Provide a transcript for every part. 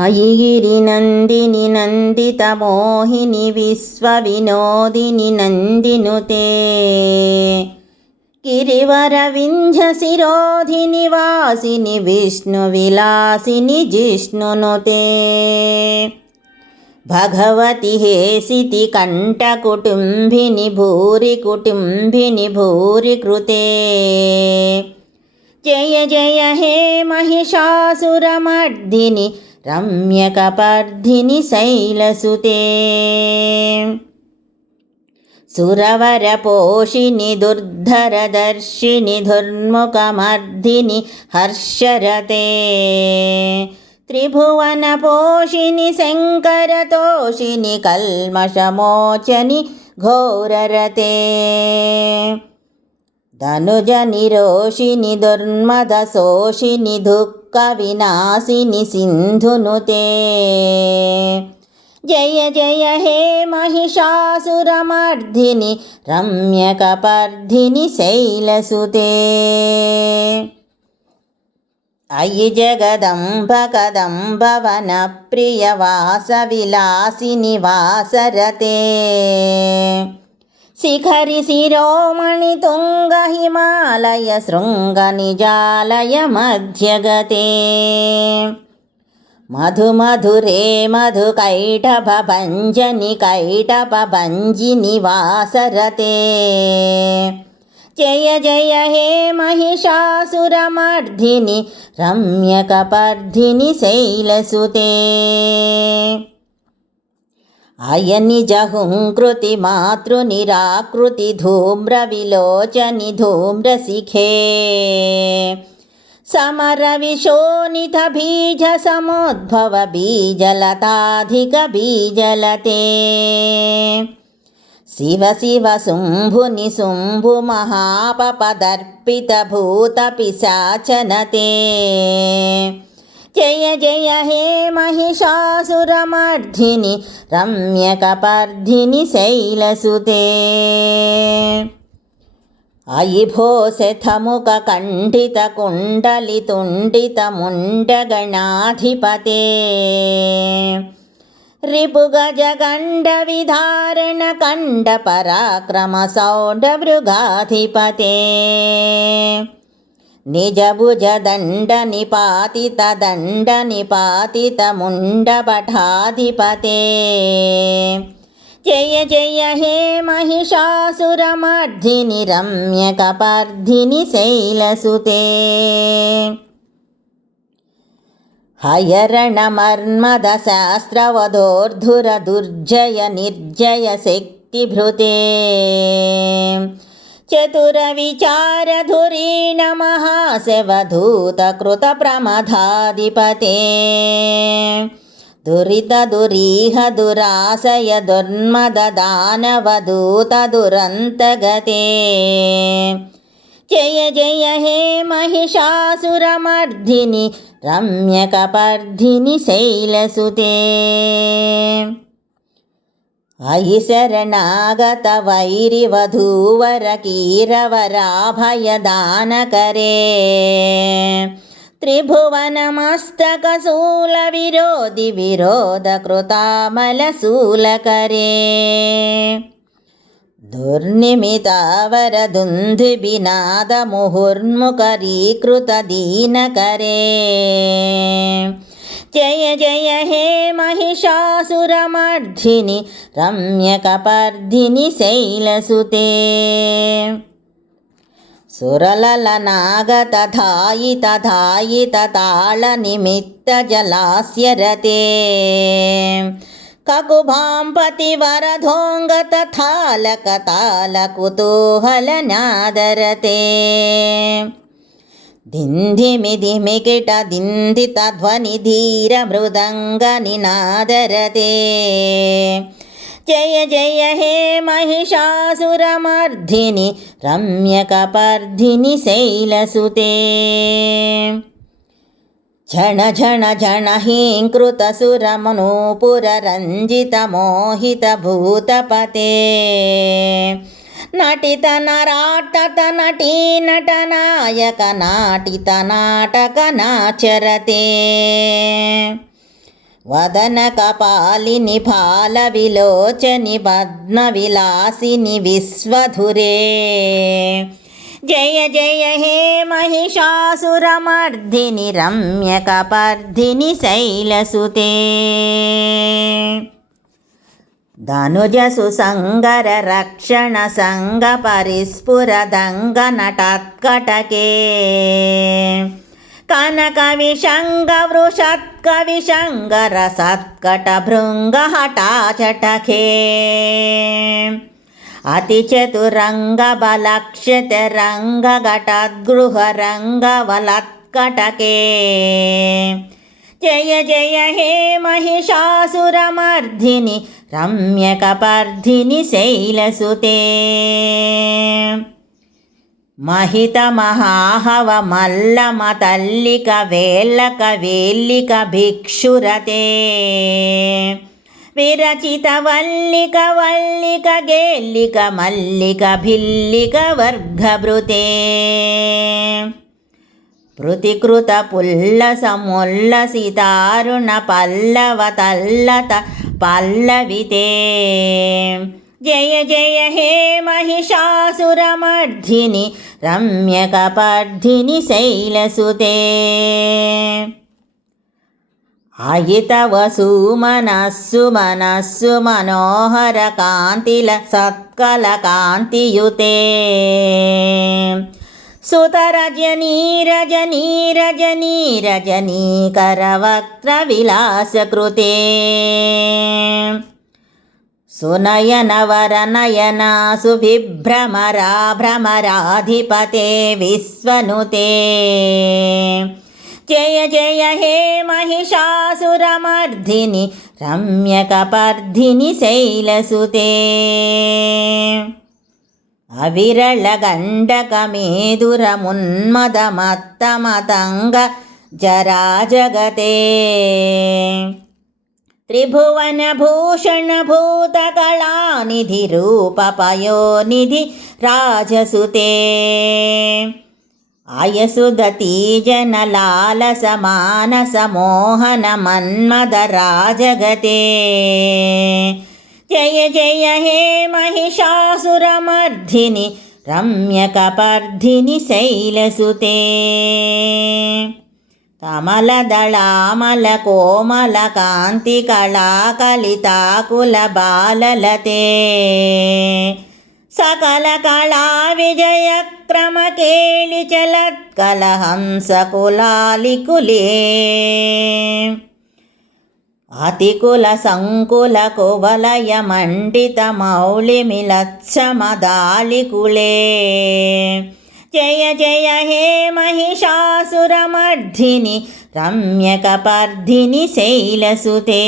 अयिगिरिनन्दिनि नन्दितमोहिनि विश्वविनोदिनि नन्दिनुते गिरिवरविन्ध्यशिरोधिनि वासिनि विष्णुविलासिनि जिष्णुनुते भगवति हेसिति कण्ठकुटुम्बिनि भूरि कुटुम्बिनि भूरि कृते जय जय हे महिषासुरमर्दिनि रम्यकपर्दिनि शैलसुते सुरवरपोषिनि दुर्धरदर्शिनि दुर्मुखमर्दिनि हर्षरते त्रिभुवनपोषिनि शङ्करतोषिनि कल्मषमोचनि घोररते धनुजनिरोषिनि दुर्मदशोषिनि दुःखविनाशिनि सिन्धुनुते जय जय हे महिषासुरमर्दिनि रम्यकपर्दिनि शैलसुते अयि जगदम्ब कदम्ब वनप्रियवासविलासिनि वासरते शिखरि शिरोमणि तुङ्ग हिमालय शृङ्गनिजालय मध्यगते मधुमधुरे मधुकैटभञ्जनि कैटभञ्जिनि वासरते जय जय हे महिषासुरमर्दिनि रम्यकपर्दिनि शैलसुते अयनिजहुङ्कृति मातृनिराकृति धूम्रविलोचनि धूम्रशिखे समरविशोनितबीजसमुद्भव बीजलताधिकबीजलते शिव शिव शुम्भुनि शुम्भुमहापपदर्पितभूतपिशाचनते जय जय हे महिषासुरमर्दिनि रम्यकपर्दिनि शैलसुते अयि भोषथमुखकण्ठितकुण्डलितुण्डितमुण्डगणाधिपते रिपुगजगण्डविधारणकण्डपराक्रमसौण्डमृगाधिपते निजभुजदण्डनिपातितदण्डनिपातितमुण्डपठाधिपते जय जय हे महिषासुरमर्दिनि रम्यकपर्दिनि शैलसुते हयरणमर्मदशास्त्रवधोर्धुरदुर्जय निर्जय शक्तिभृते चतुरविचारधुरीण महाशवधूतकृतप्रमथाधिपते दुरितदुरीह दुराशय दुर्मददानवदूतदुरन्तगते जय जय हे महिषासुरमर्दिनि रम्यकपर्दिनि शैलसुते अयि शरणागतवैरिवधूवरकीरवराभयदानकरे त्रिभुवनमस्तकशूलविरोधि विरोधकृतामलशूलकरे दुर्निमितावरदुन्दुबिनादमुहुर्मुखरीकृतदीनकरे जय जय हे महिषासुरमर्दिनि रम्यकपर्दिनि शैलसुते सुरललनागतधायितधायितताळनिमित्तजलास्यरते ककुभाम्पतिवरधोङ्गतथालकतालकुतूहलनादरते धिन्धिमिधिमिकिटदिन्दितध्वनिधीरमृदङ्गनिनादरते जय जय हे महिषासुरमर्दिनि रम्यकपर्दिनि शैलसुते झण झण झण हीङ्कृतसुरमनूपुररञ्जितमोहितभूतपते नटितनराट्टत नटीनटनायक नाटितनाटकनाचरते वदनकपालिनि फालविलोचनि पद्मविलासिनि विश्वधुरे जय जय हे महिषासुरमर्दिनि रम्यकपर्दिनि शैलसुते धनुजसुसङ्गर रक्षण संग परिस्फुरदङ्ग नटात्कटके कनकविशङ्गवृषत्कविशङ्गर सत्कटभृङ्गहटाचटके अतिचतुरङ्गबलक्षितरङ्गघटद्गृहरङ्गवलत्कटके जय जय हे महिषासुरमर्दिनि रम्यकपर्दिनि शैलसुते महितमहाहव मल्लमतल्लिक वेल्लक वेल्लिक भिक्षुरते विरचित वल्लिक वल्लिक गेल्लिक मल्लिक भिल्लिक वर्गभृते पृथिकृत पुल्लसमुल्लसितारुण पल्लवतल्लत पल्लविते जय जय हे महिषासुरमर्दिनि रम्यकपर्दिनि शैलसुते आयितवसुमनस्सु मनस्सु मनोहर कान्तिल सत्कलकान्तियुते सुतरजनी रजनी रजनी रजनीकरवक्त्रविलासकृते सुनयनवरनयना सुविभ्रमरा भ्रमराधिपते विश्वनुते जय जय हे महिषासुरमर्दिनि रम्यकपर्दिनि शैलसुते अविरलगण्डकमेधुरमुन्मदमत्तमतङ्ग जराजगते त्रिभुवनभूषणभूतकलानिधि रूपपयोनिधि राजसुते आयसुदती जनलालसमानसमोहनमन्मदराजगते जय जय हे महिषासुरमर्दिनि रम्यकपर्दिनि शैलसुते कमलदलामलकोमलकान्तिकलाकलिताकुलबाललते सकलकलाविजयक्रमकेलिचलत्कलहंसकुलालिकुले अतिकुलसङ्कुलकुवलयमण्डितमौलिमिलत्समदालिकुले जय जय हे महिषासुरमर्दिनि रम्यकपर्दिनि शैलसुते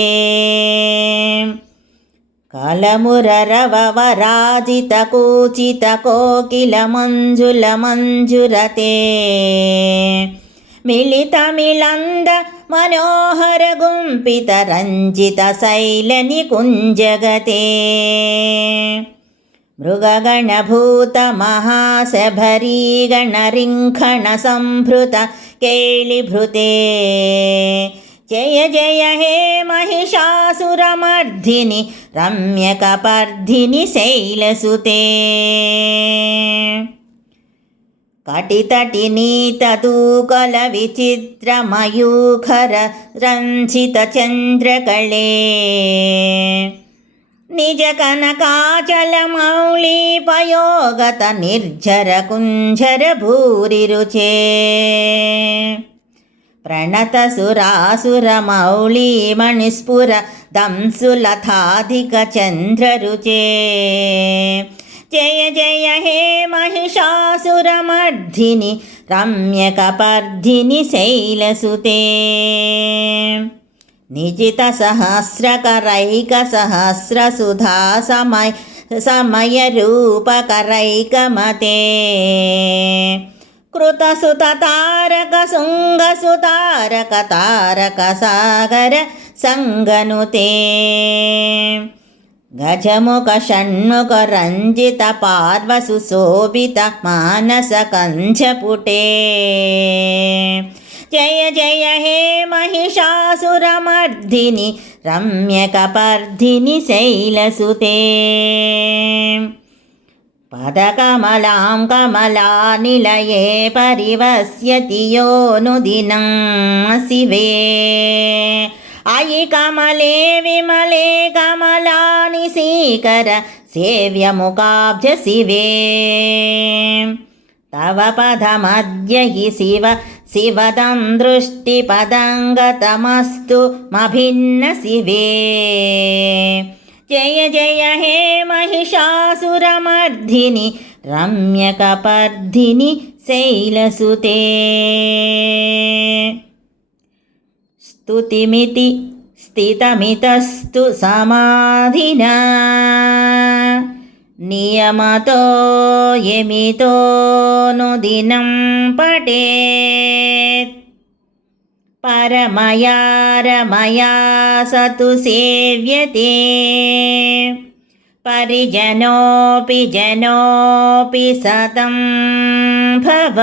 कलमुररवराजितकूचितकोकिलमञ्जुलमञ्जुरते मिलितमिलन्द मनोहरगुम्पितरञ्जितशैलनिकुञ्जगते मृगगणभूतमहाशभरीगणरिङ्खणसम्भृत केलिभृते जय जय हे महिषासुरमर्दिनि रम्यकपर्दिनि शैलसुते कटितटिनीततूकलविचित्रमयूखर रञ्जितचन्द्रकले निजकनकाचलमौलिपयोगत निर्झरकुञ्झरभूरिरुचे प्रणतसुरासुरमौलिमणिस्फुर दंसुलताधिकचन्द्ररुचे जय जय हे महिषासुरमर्दिनि रम्यकपर्दिनि शैलसुते निजितसहस्रकरैकसहस्रसुधा समयरूपकरैकमते कृतसुततारकसुङ्गसुतारकतारकसागर सङ्गनुते गजमुखषण्मुखरञ्जितपार्वसुशोभित मानसकञ्चपुटे जय जय हे महिषासुरमर्दिनि रम्यकपर्दिनि शैलसुते पदकमलां कमलानिलये परिवस्यति योऽनुदिनं शिवे अयि कमले विमले कमलानिशीकर सेव्यमुखाब्ज शिवे तव पदमद्य हि शिव शिवदं दृष्टिपदङ्गतमस्तु मभिन्न शिवे जय जय हे महिषासुरमर्दिनि रम्यकपर्दिनि शैलसुते स्तुतिमिति स्थितमितस्तु समाधिना नियमतो यमितोऽनुदिनं पठेत् परमया रमया स तु सेव्यते परिजनोऽपि जनोऽपि सतं भव